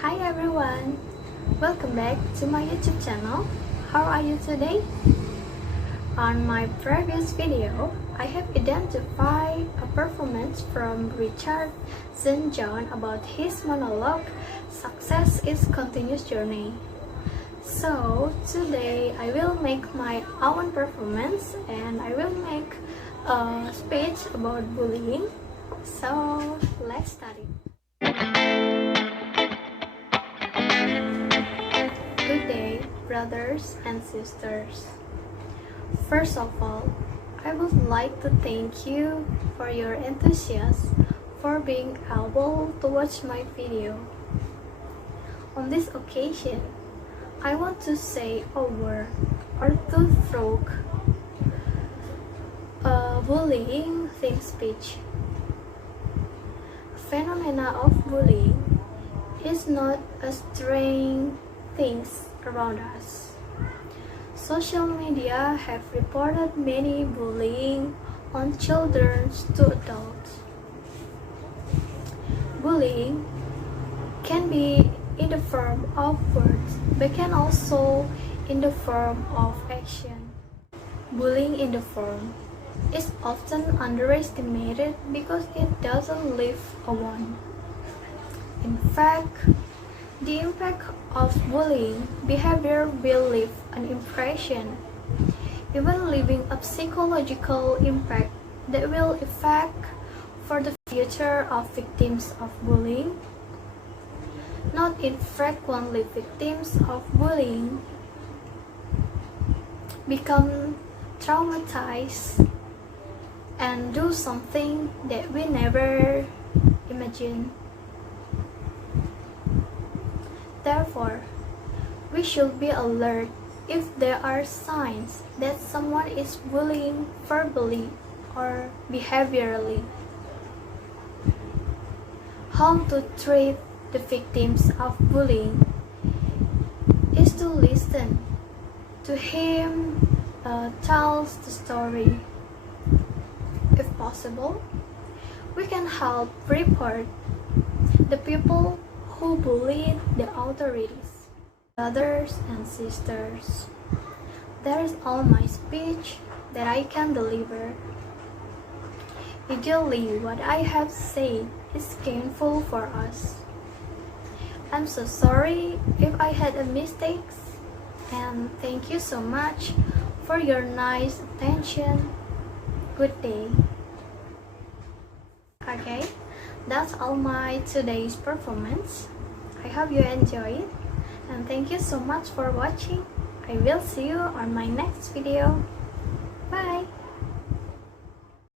Hi everyone! Welcome back to my YouTube channel. How are you today? On my previous video, I have identified a performance from Richard St. John about his monologue, Success is Continuous Journey. So today I will make my own performance and I will make a speech about bullying. So let's start it. Good day, brothers and sisters. First of all, I would like to thank you for your enthusiasm for being able to watch my video. On this occasion, I want to say a word or to throw a bullying theme speech. Phenomena of bullying is not a strange things around us. Social media have reported many bullying on children to adults. Bullying can be in the form of words, but can also in the form of action. Bullying in the form is often underestimated because it doesn't leave a wound. In fact, the impact of bullying behavior will leave an impression, even leaving a psychological impact that will affect for the future of victims of bullying. Not infrequently, victims of bullying become traumatized and do something that we never imagined. Therefore, we should be alert if there are signs that someone is bullying verbally or behaviorally. How to treat the victims of bullying is to listen to him tells the story. If possible, we can help report the people who bullied the authorities. Brothers and sisters, that is all my speech that I can deliver. Ideally, what I have said is painful for us. I'm so sorry if I had a mistakes, and thank you so much for your nice attention. Good day. Okay, that's all my today's performance. I hope you enjoy it, and thank you so much for watching. I will see you on my next video. Bye.